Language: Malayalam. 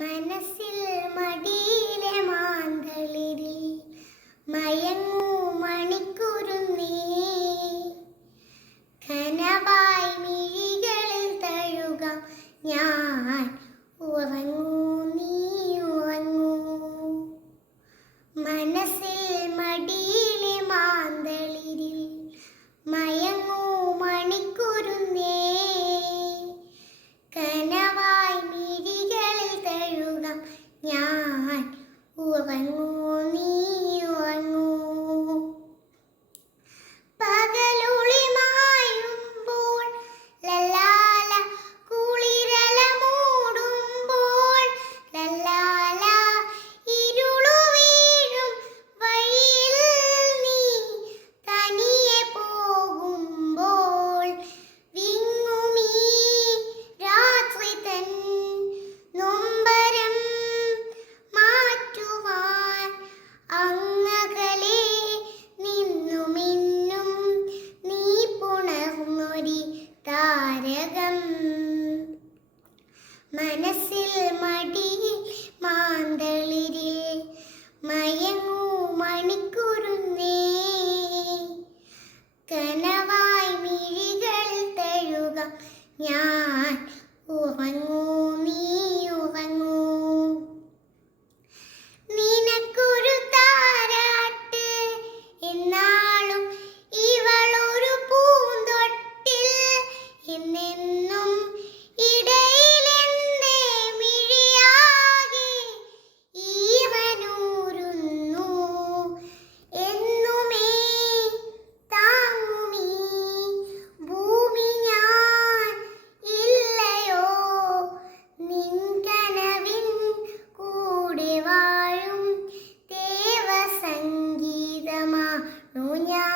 മനസ്സിൽ മടിയിലെ മാന്തളിരിൽ മയങ്ങൂ മണിക്കുരുന്നേ, കനവായി മിഴികളിൽ തഴുകാം ഞാൻ. ഉറങ്ങൂ നീ ഉറങ്ങൂ. മനസ്സിൽ മടിയിലെ മാന്തളിരിൽ മയങ്ങൂ മണിക്കുരുന്നേ, കനവായി മിഴികളിൽ തഴുകാം ഞാൻ. ഉറങ്ങൂ നീ ഉറങ്ങൂ. പകലുളി മായുമ്പോൾ ലല്ലാല കുളിരല മൂടുമ്പോൾ ലല്ലാല ഇരുളു വീഴും വഴിയിൽ നീ തനിയെ പോകുമ്പോൾ വിങ്ങുമീ രാത്രി തൻ നൊമ്പരം മാറ്റുവാൻ അങ്ങകലെ നിന്നു മിന്നും നീ പുണർന്നൊരി താരകം. മനസ്സിൽ മടി മാന്തളിരിൽ മയങ്ങൂ മണിക്കുരുന്നേ, കനവായി മിഴികളിൽ തഴുകാം ഞാൻ. ഉറങ്ങൂ നീ ഉറങ്ങൂ. നിനക്കൊരു താരാട്ട് എന്നാളും ഇവളൊരു പൂന്തൊട്ടിൽ, എന്നെന്നും ഇടയിലെന്നേ മിഴിയാകെ ഈവനൂരുന്നു. എന്നുമേ താങ്ങുമീ ഭൂമി ഞാൻ ഇല്ലയോ, നിൻ കനവിൻ കൂടെ വാഴും ദേവസംഗീതമാണു ഞാൻ.